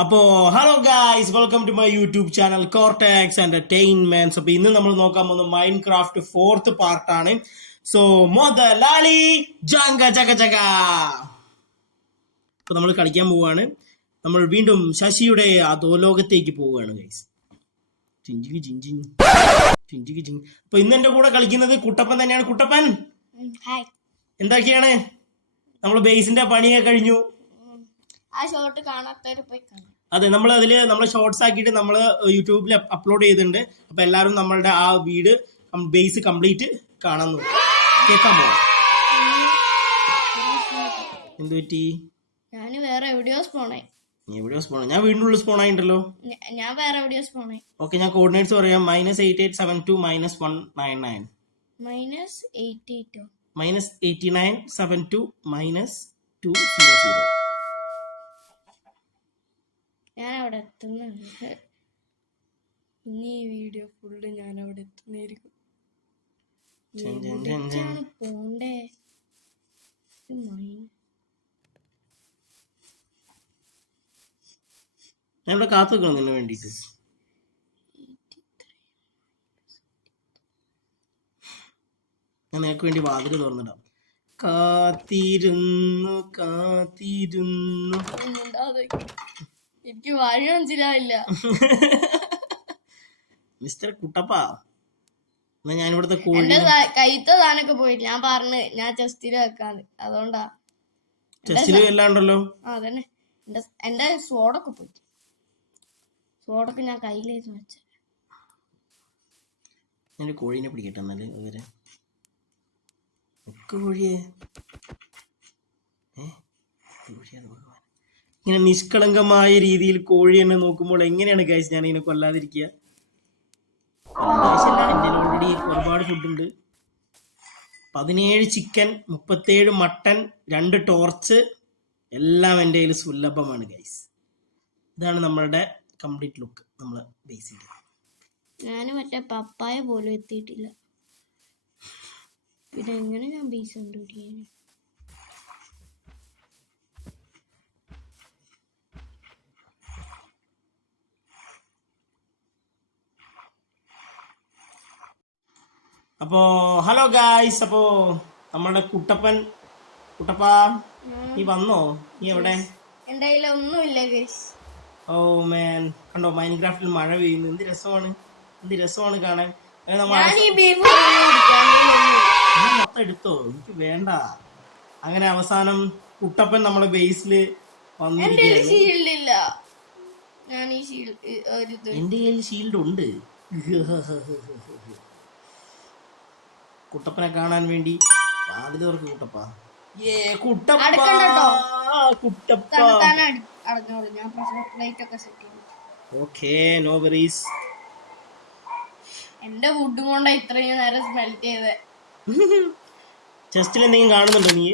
അപ്പോൾ hello guys, welcome to my YouTube channel Kortax Entertainments. അപ്പൊ ഇന്ന് നമ്മൾ നോക്കാൻ പോകുന്നത് മൈൻക്രാഫ്റ്റ് 4th പാർട്ടാണ്. സോ മുതലാളി ജംഗ ജഗ ജഗ. അപ്പൊ നമ്മൾ കളിക്കാൻ പോവുകയാണ്. നമ്മൾ വീണ്ടും ശശിയുടെ അധോലോകത്തേക്ക് പോവുകയാണ് ഗൈസ്. അപ്പൊ ഇന്ന് എന്റെ കൂടെ കളിക്കുന്നത് കുട്ടപ്പൻ തന്നെയാണ്. കുട്ടപ്പൻ എന്തൊക്കെയാണ്? നമ്മൾ ബേസിന്റെ പണിയൊക്കെ കഴിഞ്ഞു. അതെ, നമ്മൾ അതില് ഷോർട്സ് ആക്കിയിട്ട് നമ്മൾ യൂട്യൂബിൽ അപ്ലോഡ് ചെയ്തിട്ടുണ്ട്. അപ്പൊ എല്ലാവരും നമ്മളുടെ ആ വീട് ബേസ് കംപ്ലീറ്റ് കാണാൻ കേൾക്കാൻ പോകാം. എന്ത് പറ്റി? ഞാൻ വേറെ എവിടെയോ സ്പോണേ. ഞാൻ വീടിനുള്ളിൽ സ്പോൺ ആയിട്ടല്ലോ. ഞാൻ വേറെ എവിടെയോ സ്പോണേ. ഓക്കെ, ഞാൻ കോർഡിനേറ്റ്സ് പറയാം. -8872 -199 -88 -8972 -200. ഞാൻ അവിടെ എത്തുന്നുണ്ട്. ഇനി ഈ വീഡിയോ ഫുള്ള് ഞാൻ അവിടെ എത്തുന്നായിരിക്കും. പോണ്ടേ? ഞാൻ ഇവിടെ കാത്തു നിൽക്കണം നിന്നെ വേണ്ടിട്ട്. ഞാൻ നിനക്ക് വേണ്ടി വാതില് തുറന്നിടാം. കാത്തിരുന്നു എനിക്ക് വഴി മനസ്സിലായില്ല. മിസ്റ്റർ കുട്ടപ്പ, എന്നാ ഞാൻ ഇവിടുത്തെ കൈത്ത താനൊക്കെ പോയിട്ട് ഞാൻ പറഞ്ഞു ഞാൻ ചെസ്റ്റില് വെക്കാന്ന്. അതുകൊണ്ടാ ചെസ്റ്റില് എല്ലാം ഉണ്ടല്ലോ. അതന്നെ എന്റെ സ്വാഡൊക്കെ പോയിട്ട്. സ്വാഡൊക്കെ ഞാൻ കയ്യിലായിരുന്നു വെച്ച. ഞാൻ കോഴീനെ പിടിക്കട്ടെ എന്നാല്. അവരെ കോഴിയെ ഇങ്ങനെ നിഷ്കളങ്കമായ രീതിയിൽ കോഴി എന്നെ നോക്കുമ്പോൾ എങ്ങനെയാണ് ഗൈസ് ഞാൻ ഇതിനെ കൊല്ലാതിരിക്കുക? എൻ്റെ ഓൾറെഡി ഒരുപാട് ഫുഡുണ്ട്. 17 ചിക്കൻ, 37 മട്ടൻ, 2 ടോർച്ച് എല്ലാം എൻ്റെ കയ്യിൽ സുലഭമാണ് ഗൈസ്. ഇതാണ് നമ്മളുടെ കംപ്ലീറ്റ് ലുക്ക്. നമ്മളെ ബേസിൻ്റെ ഞാൻ മറ്റേ പപ്പായ പോലും എത്തിയിട്ടില്ല. പിന്നെ എങ്ങനെ ഞാൻ ബേസ് കണ്ടുപിടിക്കാൻ? അപ്പോ ഹലോ ഗായ്സ്, അപ്പോ നമ്മളുടെ കുട്ടപ്പ നീ വന്നോ? നീ എവിടെ? എന്റെ കയ്യിൽ ഒന്നുമില്ല ഗൈസ്. ഓ മാൻ, കണ്ടോ മൈൻക്രാഫ്റ്റിൽ മഴ പെയ്യുന്നു. എന്ത് രസമാണ് കാണാൻ. മൊത്തം എടുത്തോ? എനിക്ക് വേണ്ട. അങ്ങനെ അവസാനം കുട്ടപ്പൻ നമ്മളെ ബേസില് വന്നിരിക്കുകയാണ്. എന്റെ കയ്യിൽ ഷീൽഡ് ഉണ്ട്. കുട്ടപ്പനെ കാണാൻ വേണ്ടി വാതിൽ തുറക്ക് കുട്ടപ്പ. Okay, no worries. എന്റെ ഫുഡ് കൊണ്ട് ഇത്രയും നേരം സ്മെൽറ്റ് ചെയ്തേ. ചെസ്റ്റിൽ എന്തെങ്കിലും കാണുന്നുണ്ടോ നീ?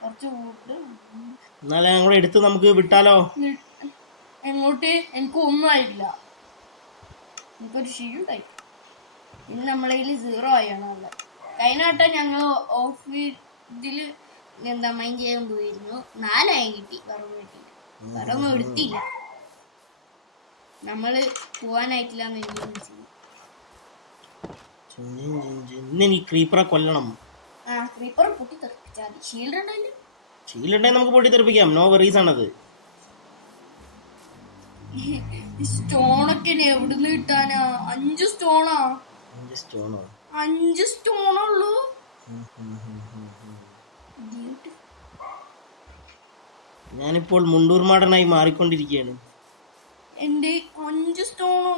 കുറച്ച് ഫുഡ് എന്നാലും ഞങ്ങളെ എടുത്ത് നമുക്ക് വിട്ടാലോ? എങ്ങോട്ട്? എനിക്ക് ഒന്നും ആയില്ല. എനിക്കൊരു ഷീൽഡായി. ഇന്ന് നമ്മളെ കയ്യിൽ 0 ആയാണ് ഉള്ളത്. കഴിഞ്ഞ വട്ടം ഞങ്ങൾ ഇതില് മൈൻഡ് ചെയ്യാൻ പോയിരുന്നു. 4 ആയി കിട്ടി. വറവൊന്നും എടുത്തില്ല. നമ്മള് പോവാനായിട്ടില്ല. ക്രീപ്പറെ കൊല്ലണം. ക്രീപ്പർ പൊട്ടി തെറിപ്പിച്ചാൽ ഷീൽഡ് ഉണ്ടെങ്കിൽ നമുക്ക് പൊട്ടി തെറിപ്പിക്കാം. നോ വറീസ് ആണത്. സ്റ്റോണൊക്കെ എവിടുന്ന് കിട്ടാനാ? 5 സ്റ്റോണാ? 5 സ്റ്റോണുള്ളൂ. ഞാനിപ്പോൾ മുണ്ടൂർ മാടനായി മാറിക്കൊണ്ടിരിക്കുകയാണ്. എന്റെ 5 സ്റ്റോണോ?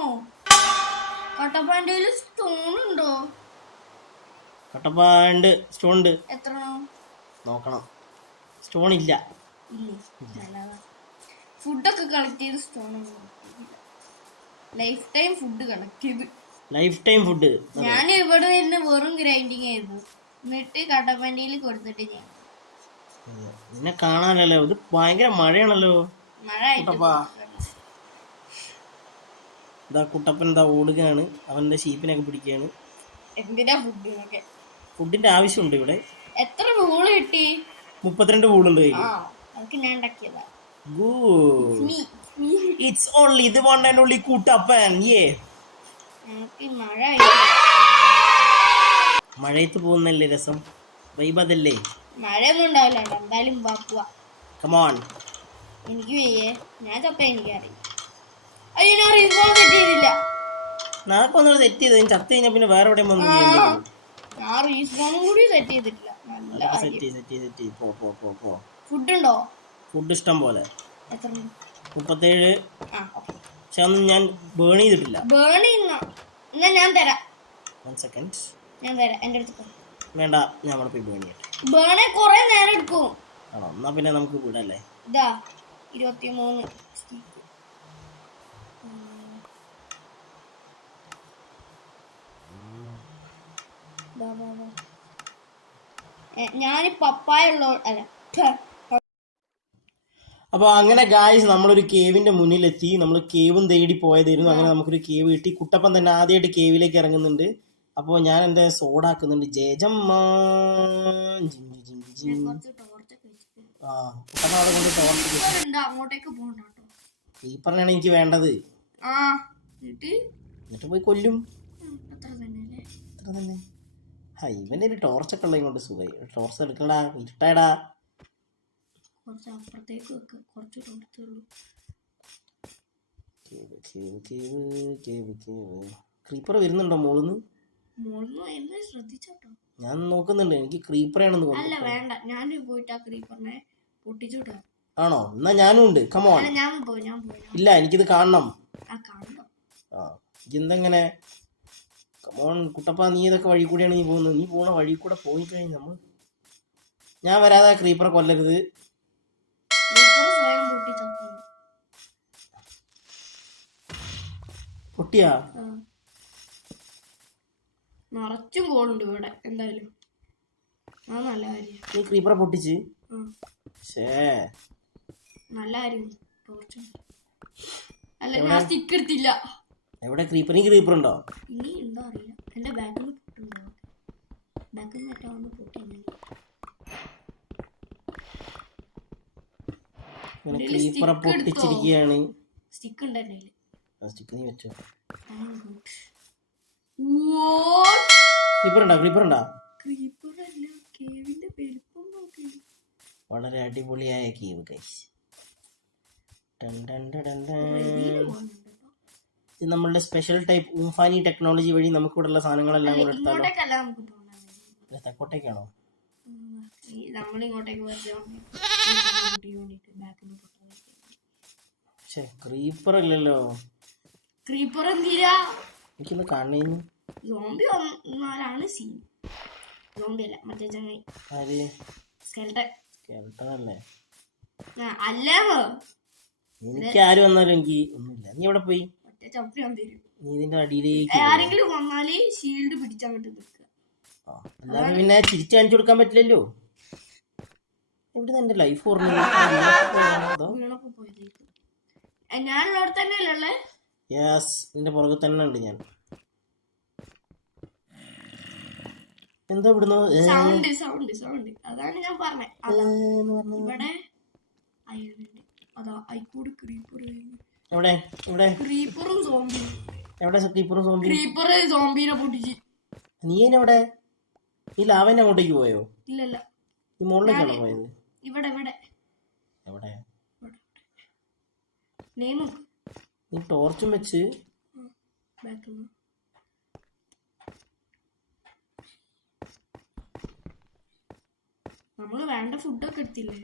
കട്ടപ്പാൻ്റെ സ്റ്റോൺ ഉണ്ടോ? കട്ടപ്പാണ്ട് സ്റ്റോൺ ഉണ്ട്. എത്ര നോക്കണം. സ്റ്റോൺ ഇല്ല. ഫുഡൊക്കെ കളക്ട് ചെയ്ത് stone life time food collect ചെയ്ത്. ലൈഫ് ടൈം ഫുഡ് ഞാൻ ഇവിടെ നിന്ന് വെറും ഗ്രൈൻഡിങ് ആയിരുന്നു. എന്നിട്ട് കട്ടപ്പാൻഡിയിൽ കൊടുത്തിട്ട് ഞാൻ നിന്നെ കാണാനല്ലോ. ഇത് ഭയങ്കര മഴയാണല്ലോ. മഴ ഇതാ കുട്ടപ്പൻ ഓടുകയാണ്. അവന്റെ ഷീപ്പിനൊക്കെ പിടിക്കുകയാണ്. എന്തിനാ ഫുഡിനൊക്കെ? ഫുഡിന്റെ ആവശ്യമുണ്ട് ഇവിടെ. എത്ര വൂള് കിട്ടി? 32 വൂളുണ്ട് കയ്യിൽ. അതൊക്കെ ഞാൻ ഉണ്ടാക്കിയതാ. Good. Me. Me. It's only the one and only Kuttapan. Yeah. ഞങ്ങൾക്ക് മഴ മഴയത്ത് പോകുന്നല്ലേ രസം. വൈബ് അതല്ലേ. മഴയൊന്നും ഉണ്ടാവില്ല എന്തായാലും പോവാ. കമോൺ. എനിക്ക് വയ്യേ, ഞാൻ ചപ്പ എനിക്കറിയാം. അയ്യോ ഞാൻ റീസ്പോൺ സെറ്റ് ചെയ്തില്ല. നാക്കൊന്നും സെറ്റ് ചെയ്ത് ചത്ത് കഴിഞ്ഞാൽ പിന്നെ വേറെ എവിടെയും വന്നു ഞാൻ റീസ്പോണും കൂടി സെറ്റ് ചെയ്തിട്ടില്ല. നല്ല സെറ്റ് പോ. ഫുഡ് ഉണ്ടോ? ഫുഡ് ഇഷ്ടം പോലെ. എത്ര? 37. പക്ഷെ ഒന്നും ഞാൻ ബേൺ ചെയ്തിട്ടില്ല. ബേൺ ചെയ്യുന്ന എന്നാ ഞാൻ തരാം. 1 സെക്കൻഡ്. ഞാൻ തരാം. എൻ്റെ അടുത്ത് വേണ്ട, ഞാൻ അവിടെ പോയി ബേൺ ചെയ്യട്ടെ. ബേണെ കുറെ നേരം എടുക്കും. ആണോ? എന്നാ പിന്നെ നമുക്ക് വിടല്ലേ. ഇതാ 23. ഞാൻ പപ്പായ ഉള്ള അല്ല. അപ്പോൾ അങ്ങനെ ഗായ്സ് നമ്മളൊരു കേവിന്റെ മുന്നിലെത്തി. നമ്മൾ കേവും തേടി പോയതായിരുന്നു. അങ്ങനെ നമുക്കൊരു കേവ് കിട്ടി. കുട്ടപ്പൻ തന്നെ ആദ്യമായിട്ട് കേവിലേക്ക് ഇറങ്ങുന്നുണ്ട്. അപ്പോൾ ഞാൻ എൻ്റെ സോഡ ആക്കുന്നുണ്ട്. ജയജമ്മ. കുട്ടപ്പൻ അവിടെ കൊണ്ട് അങ്ങോട്ടേക്ക് പോകണ്ട. ക്രീപ്പറിനാണ് എനിക്ക് വേണ്ടത്. എന്നിട്ട് പോയി കൊല്ലും. അത്ര തന്നെ. ഇവന്റെ ഒരു ടോർച്ചൊക്കെ ഉള്ളത് കൊണ്ട് സുഖമായി. ടോർച്ച് എടുക്കടാ, ഇരുട്ടാടാ. ക്രീപ്പർ വരുന്നുണ്ടോ മോളിന്ന്? ഞാൻ നോക്കുന്നുണ്ട്. എനിക്ക് ക്രീപ്പറാണെന്ന് ആണോ? എന്നാ ഞാനും ഉണ്ട്. കമോൺ. ഇല്ല, എനിക്കിത് കാണണം. ഇതെന്തെങ്ങനെ? കമോൺ കുട്ടപ്പ, നീ ഇതൊക്കെ വഴി കൂടിയാണ് നീ പോകുന്നത്. നീ പോണ വഴി കൂടെ പോയി കഴിഞ്ഞ് നമ്മൾ ഞാൻ വരാതെ ക്രീപ്പറെ കൊല്ലരുത്. പൊട്ടിയാ? നിറച്ചും കോളുണ്ട് ഇവിടെ. എന്തായാലും നല്ല കാര്യം. നീ ക്രീപ്പറെ പൊട്ടിച്ച്? നല്ല കാര്യം. അല്ല, ഞാൻ സ്റ്റിക്ക് എടുത്തില്ല. എവിടെ ക്രീപ്പർ? നീ ക്രീപ്പർ ഉണ്ടോ? ഇനി ഉണ്ടോ അറിയില്ല. എന്റെ ബാക്കിൽ പൊട്ടുണ്ടോ? ബാക്കിൽ നിന്ന് പൊട്ടി. ക്രീപ്പറെ പൊട്ടിച്ചിരിക്കുകയാണ്. സ്റ്റിക്ക് ഉണ്ട് എന്റെ കയ്യില്. സ്റ്റിക്ക് നീ വെച്ചോ. ക്രീപ്പർ ഉണ്ടോ? ക്രീപ്പർ ഉണ്ടോ? ക്രീപ്പറല്ല, കേവിന്റെ വലിപ്പം നോക്കി. വളരെ അടിപൊളിയായ കേവ് ഗൈസ്. ഇത് നമ്മളുടെ സ്പെഷ്യൽ ടൈപ്പ് ഊംഫാനി ടെക്നോളജി വഴി നമുക്ക് ഇവിടെയുള്ള സാധനങ്ങളെല്ലാം കൂടെ എടുത്താലോ? തെക്കോട്ടേക്കാണോ? ക്രീപ്പർ ഇല്ലല്ലോ. ക്രീപ്പർ എന്തിനാ? എനിക്കൊന്ന് കാണുന്നു. Zombie വന്നാലാണ് scene. സോംബി അല്ല, മറ്റേ ചങ്ങായി. ആര്? സ്കെൽട്ടൻ. സ്കെൽട്ടൻ അല്ലേ? അല്ലേ? എനിക്ക് ആര് വന്നാലും എനിക്ക് ഒന്നുമില്ല. നീ എവിടെ പോയി? നീ ഇതിന്റെ അടിയിലേക്ക് ആരെങ്കിലും വന്നാല് ഷീൽഡ് പിടിച്ചങ്ങോട്ട് നിൽക്കുക. അല്ലാതെ പിന്നെ ചിരിച്ചു കാണിച്ചു കൊടുക്കാൻ പറ്റില്ലല്ലോ. എവിടെ എന്റെ ലൈഫ് ഞാനിവിടെ തന്നെയല്ലേ? യെസ്, നിന്റെ പുറകെ തന്നെ ഉണ്ട് ഞാൻ. എന്താ ഇവിടുന്ന് സൗണ്ട്? അതാണ് ഞാൻ പറഞ്ഞത്. ഇവിടെ അതാ ഐക്കൂട് ക്രീപ്പർ. എവിടെ? ക്രീപ്പറും സോംബിയും. എവിടെ ക്രീപ്പറും സോംബിയും? ക്രീപ്പർ സോംബിനെ പൊട്ടിച്ച്. നീ എവിടെ? ഈ ലാവന്റെ അങ്ങോട്ടേക്ക് പോയോ? ഇല്ലല്ല, ഈ മുകളിലേക്കാണോ പോയത്? ഇവിടെ. എവിടെ? നീ ടോർച്ചും വെച്ച് നമ്മള് വേണ്ട ഫുഡൊക്കെ എടുത്തില്ലേ?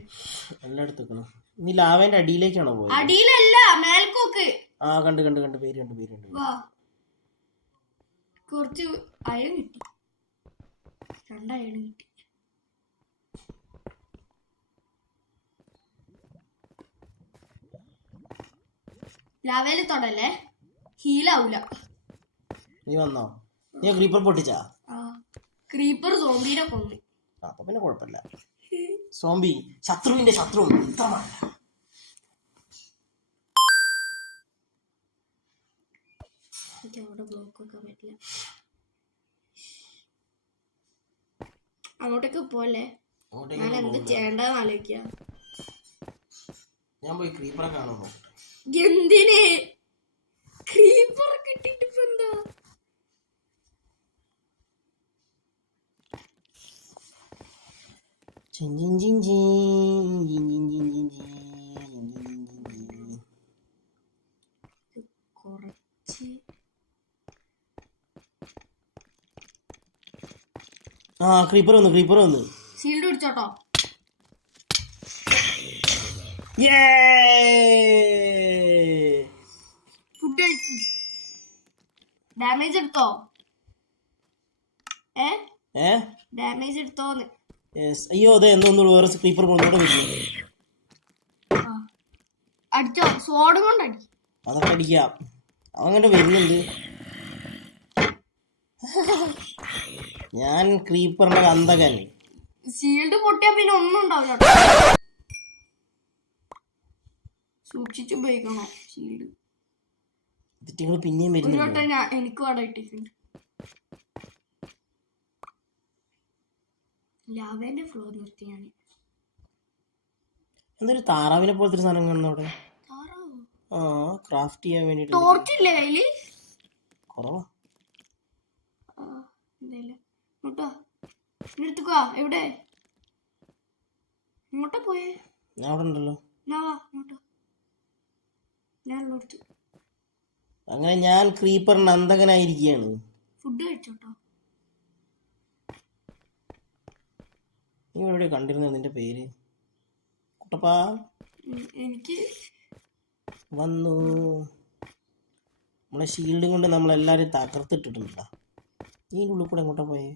എല്ലായിടത്തും. നീ ലാവേന്റെ അടിയിലേക്കാണോ പോയത്? അടിയിലല്ല, മേൽക്കോക്ക്. കണ്ട് പേര് കണ്ട്. കുറച്ച് അയൺ കിട്ടി. 2 അയൺ കിട്ടി. ലാവേല് തൊടല്ലേ, ഹീലാവൂല. നീ വന്നോ? നീ ക്രീപ്പർ പൊട്ടിച്ചാ? ക്രീപ്പർ സോംബിനെ കൊന്നു. അപ്പൊ പിന്നെ കുഴപ്പമില്ല. സോംബി ശത്രുവിന്റെ ശത്രു മിത്രമാണ്. അവിടെ ബ്ലോക്കൊക്കെ പറ്റില്ല. അങ്ങോട്ടേക്ക് പോലെ ഞാൻ എന്ത് ചെയ്യേണ്ടതെന്ന് ആലോചിക്കുക. ഞാൻ പോയി ക്രീപ്പറെ കാണുന്നു. എന്തിന് ക്രീപ്പർ കിട്ടിട്ട് ഇപ്പൊ എന്താ? കുറച്ച് ക്രീപ്പർ വന്നു. ഷീൽഡ് പിടിച്ചോട്ടോ. ഫുഡ് കഴിച്ചു. ഡാമേജ് എടുത്തോ? ഡാമേജ് എടുത്തോന്ന്? അയ്യോ അതെ, എന്തൊന്നും വേറെ ക്രീപ്പർ കൊണ്ടോടെ അടിച്ചോ? സ്വാഡ് കൊണ്ട് അടിക്കും. അതൊക്കെ അടിക്കാം. അവങ്ങോട്ട് വരുന്നുണ്ട്. ഞാൻ ക്രീപ്പറിന്റെ അന്തകൻ. ഷീൽഡ് പൊട്ടിയാ പിന്നെ ഒന്നും ഉണ്ടാവില്ല. സൂക്ഷിച്ചു ഉപയോഗിക്കണോ ഷീൽഡ്? പിന്നെയും ഒരു വട്ടം എനിക്കും അവിടെ ഇട്ടിട്ടുണ്ട്. ലാവേന്റെ ഫ്ലോ നിർത്തി ഞാൻ. എന്തൊരു താറാവിനെ പോലത്തെ ഒരു സാധനം കാണുന്നവിടെ. ക്രാഫ്റ്റ് ചെയ്യാൻ വേണ്ടിട്ട് ടോർച്ചില്ലേ കയ്യില്? കുറവാ. എടുത്തുക്കോ. എവിടെ? ഇങ്ങോട്ടാ പോയേ? ഞാൻ അവിടെ ഉണ്ടല്ലോ. അങ്ങനെ ഞാൻ ക്രീപ്പറിന് അന്തകനായിരിക്കുകയാണ്. ഫുഡ് കഴിച്ചോട്ടോ. നീ എവിടെ കണ്ടിരുന്നത്? നിന്റെ പേര് കുട്ടപ്പാ. എനിക്ക് വന്നു. നമ്മളെ ഷീൽഡ് കൊണ്ട് നമ്മളെല്ലാരും തകർത്തിട്ടിട്ടുണ്ടാ. നീ ഉള്ളിൽ കൂടെ എങ്ങോട്ടാ പോയേ?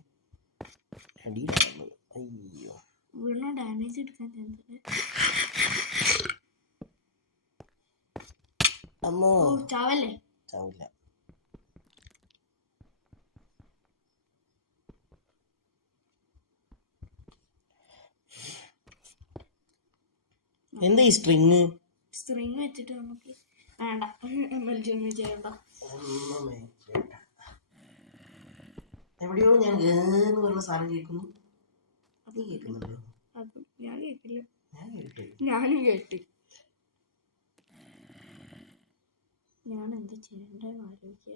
അടിയിലാണ്. അയ്യോ വീണോ? ഡാമേജ് എടുക്കാൻ അമ്മോ. ചാവല്ലേ? ചാവില്ല. എന്താ ഈ സ്ട്രിങ് വെച്ചിട്ട് നമുക്ക് വേണ്ട. ഒന്നും ചെയ്യണ്ട. എവിടെയോ ഞാൻ എന്ന് പറഞ്ഞ സാധനം കേൾക്കുന്നു. അത് കേൾക്കുന്നുണ്ടോ? അത് ഞാൻ കേട്ടില്ല. ഞാനും കേട്ട്. ഞാൻ എന്താ ചെയ്യണ്ടെന്ന് ആലോചിക്കുക.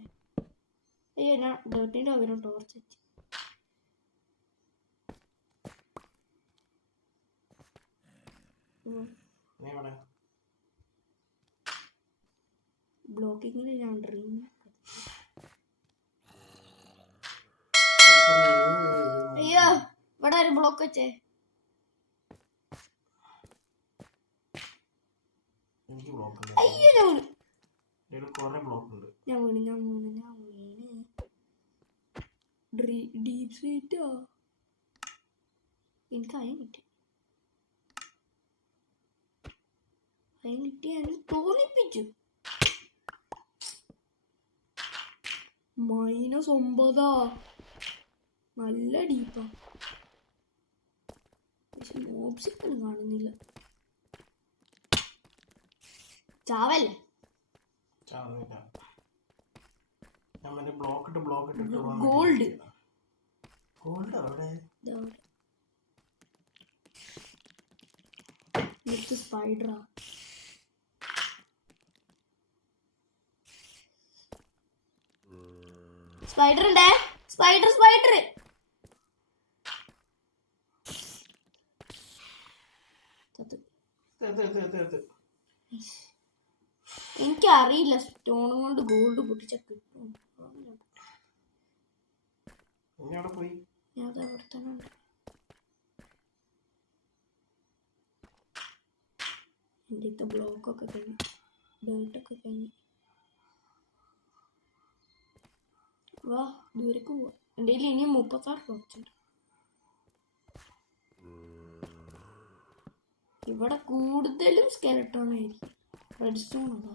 അയ്യോ, ഞാൻ ഡേർട്ടിന്റെ പകരം ടോർച്ച് വെച്ചു. ബ്ലോക്കിങ്ങിന് ഞാൻ ഡ്രീം. അയ്യോ, ഇവിടെ ഒരു ബ്ലോക്ക് വെച്ചേ. അയ്യോ, ഞാൻ വീണ്. ഡീപ് സ്ലീറ്റോ? എനിക്ക് അയം കിട്ടി. ഞാൻ തോന്നിപ്പിച്ചു. -9 നല്ല ഡീപ്പാ. പക്ഷെ മോബ്സിപ്പൊന്നും കാണുന്നില്ല. ചാവല്ലേ? ഗോൾഡ് അവിടെ. സ്പൈഡറാ. സ്പൈഡർ ഉണ്ടേ. സ്പൈഡർ എനിക്കറിയില്ല സ്റ്റോൺ കൊണ്ട് ഗോൾഡ് പൊട്ടിച്ച കിട്ടും. ഞാൻ അവിടെ തന്നെ ഉണ്ട്. എൻ്റെ ഇത്തെ ബ്ലോക്കൊക്കെ കഴിഞ്ഞു, ഡേർട്ടൊക്കെ കഴിഞ്ഞു. വാ, ദൂരേക്ക് പോവാ. എൻ്റെ കയ്യിൽ ഇനിയും 36 ടോർച്ചുണ്ട്. ഇവിടെ കൂടുതലും സ്കെലട്ടോൺ ആയിരിക്കും. റെഡ് സ്റ്റോൺ അതാ.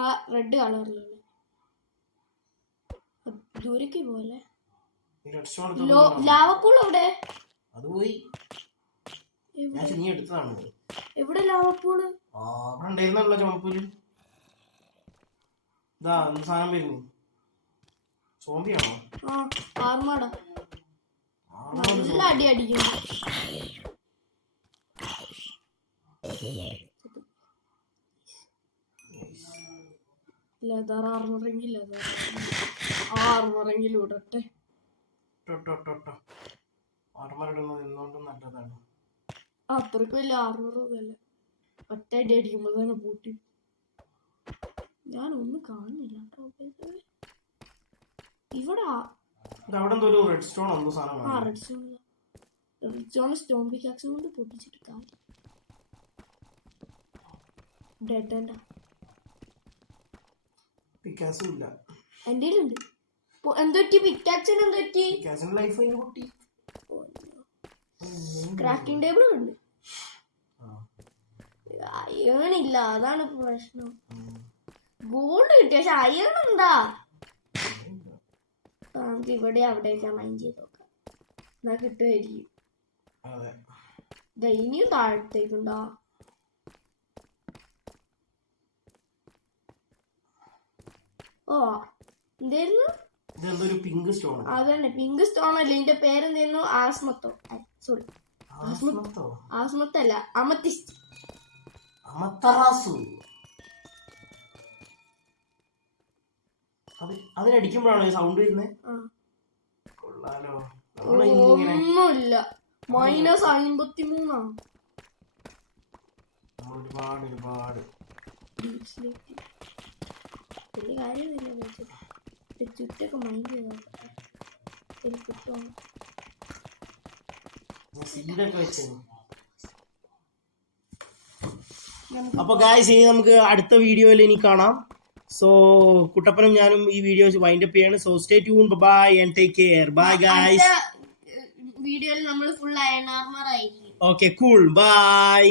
ആ റെഡ് കളറിലുള്ള ദൂരേക്ക് പോലെ. ലാവപ്പൂൾ എവിടെ? എവിടെ ലാവപ്പൂള്? ആർമാടാ. നല്ല അടി അടിക്കുന്നു. ലെതർ ആർമറെങ്കിൽ ആർമറെങ്കിലും ഇടട്ടെ. നല്ലതാണ്. അത്രയ്ക്ക് വലിയ ആർമറൊന്നുമല്ല, ഒറ്റ അടി അടിക്കുമ്പോ തന്നെ പൂട്ടി. ഞാനൊന്നും കാണുന്നില്ല ഇവിടെ. റെഡ് സ്റ്റോൺ സ്റ്റോൺ പിക്കാക്സും കൊണ്ട് പൊട്ടിച്ചിട്ട് കാര്യം. ഡെഡ് എൻഡാ. എന്റെ ഉണ്ട്. എന്തൊറ്റി പിക്കാക്സിന്? എന്തൊറ്റി? ക്രാഫ്റ്റിംഗ് ടേബിളും ഉണ്ട്. അയൺ ഇല്ല, അതാണ് പ്രശ്നം. ഗോൾഡ് കിട്ടി, പക്ഷെ അയൺ എന്താ? നമുക്ക് ഇവിടെ അവിടെയൊക്കെ മൈൻഡ് ചെയ്ത് നോക്കാം, എന്നാ കിട്ടുമായിരിക്കും. ഇനിയും താഴത്തേക്കുണ്ടോ? ഓ എന്തായിരുന്നു? അതന്നെ പിങ്ക് സ്റ്റോൺ അല്ലേ, ഇതിന്റെ പേരെന്തായിരുന്നു? ആസ്മത്തോ? Sorry, ആസ്മത്തല്ല, amethyst. അതിനടിക്കുമ്പോഴാണോ സൗണ്ട് വരുന്നത്? ഒന്നുമില്ല, -53. ഒരുപാട് വലിയ കാര്യമൊന്നുമില്ല. ചുറ്റൊക്കെ മൈൻഡ് ചെയ്ത് അപ്പൊ ഗായ്സ്, ഇനി നമുക്ക് അടുത്ത വീഡിയോയിൽ ഇനി കാണാം. സോ കുട്ടപ്പനും ഞാനും ഈ വീഡിയോ വൈൻഡപ്പ് ചെയ്യാണ്. So stay tune, bye and take care. Bye guys. വീഡിയോയിൽ നമ്മൾ ഫുൾ അയൺ ആർമർ ആയിരിക്കും. Okay, cool, by.